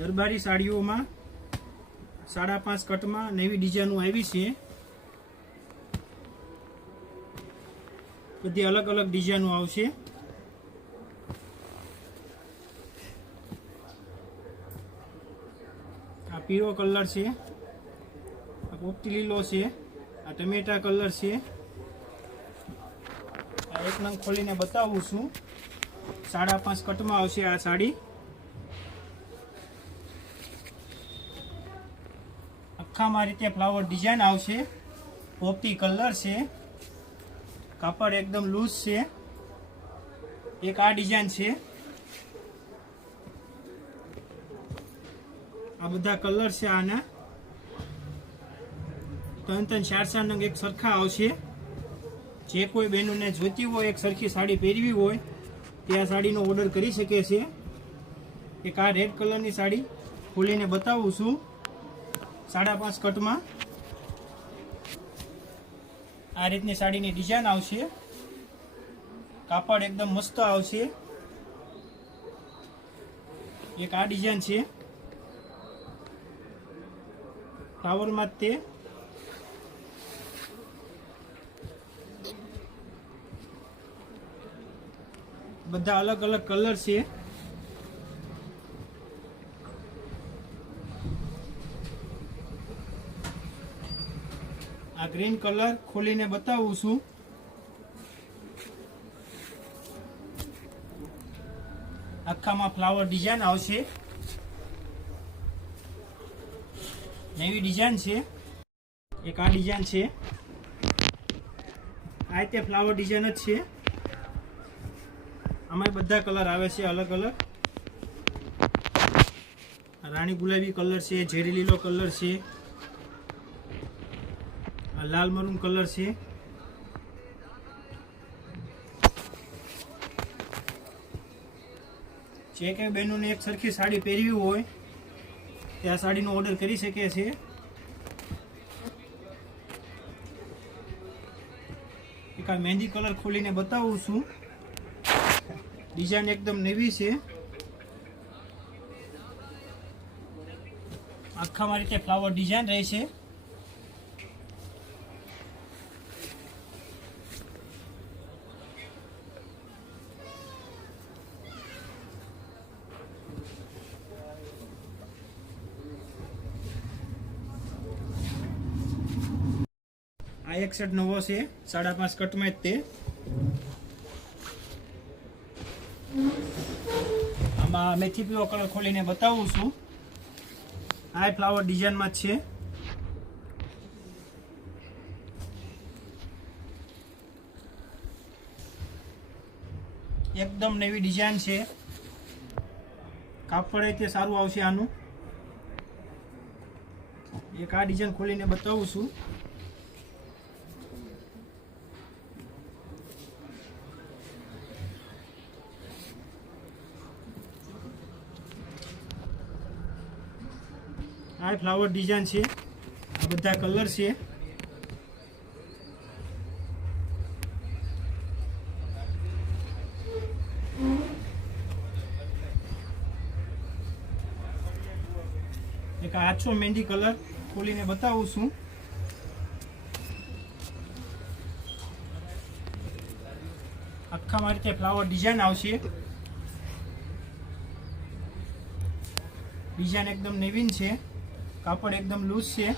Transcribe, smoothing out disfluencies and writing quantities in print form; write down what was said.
દરબારી સાડીઓમાં 5.5 કટમાં નવી ડિઝાઇનો આવી છે। બધી અલગ અલગ ડિઝાઇનો આવશે। આ પીળો કલર છે, આ પોપટી લીલો છે, આ ટમેટા કલર છે। આ એક નંગ ખોલીને બતાવું છું। 5.5 કટમાં આવશે આ સાડી। આખામાં રીતે ફ્લાવર ડિઝાઇન આવશે। પોપટી કલર છે, કાપડ એકદમ લૂઝ છે। એક આ ડિઝાઇન છે, આ બધા કલર છે। આના 3-3, 4-4 નંગ એક સરખા આવશે। જે કોઈ બહેનોને જોઈતી હોય એક સરખી સાડી પહેરવી હોય તે આ સાડીનો ઓર્ડર કરી શકે છે। એક આ રેડ કલરની સાડી ખોલીને બતાવું છું। 5.5 કટમાં આ રીતની સાડીની ડિઝાઇન આવશે। કાપડ એકદમ મસ્ત આવશે। એક આ ડિઝાઇન છે, ફ્લાવરમાં તે બધા અલગ અલગ કલર છે। આ ગ્રીન કલર ખોલીને બતાવું છું। આખામાં ફ્લાવર ડિઝાઇન આવશે। નવી ડિઝાઇન છે। એક આ ડિઝાઇન છે, આ તે ફ્લાવર ડિઝાઇન જ છે। આમાં બધા કલર આવે છે અલગ અલગ। રાણી ગુલાબી કલર છે, ઝેરી લીલો કલર છે, આ લાલ મરૂન કલર છે। જે કંઈ બહેનોને એક સરખી સાડી પહેરવી હોય તે આ સાડીનો ઓર્ડર કરી શકે છે। એક આ મહેંદી કલર ખોલીને બતાવું છું। ડિઝાઇન એકદમ નવી છે। આખામાં રીતે ફ્લાવર ડિઝાઇન રહેશે। આ એક સેટ નવો છે, 5.5 કટમાં જ તે। આમાં મેથી પીળો કલર ખોલીને બતાવું છું। આ ફ્લાવર ડિઝાઇનમાં જ છે। એકદમ નવી ડિઝાઇન છે। કાપડ તે સારું આવશે આનું। એક આ ડિઝાઇન ખોલીને બતાવું છું। આ ફ્લાવર ડિઝાઇન છે, આ બધા કલર છે। એક આછો મહેંદી કલર ખોલીને બતાવું છું। આખામાં રીતે ફ્લાવર ડિઝાઇન આવશે। ડિઝાઇન એકદમ નવીન છે, કાપડ એકદમ લૂઝ છે।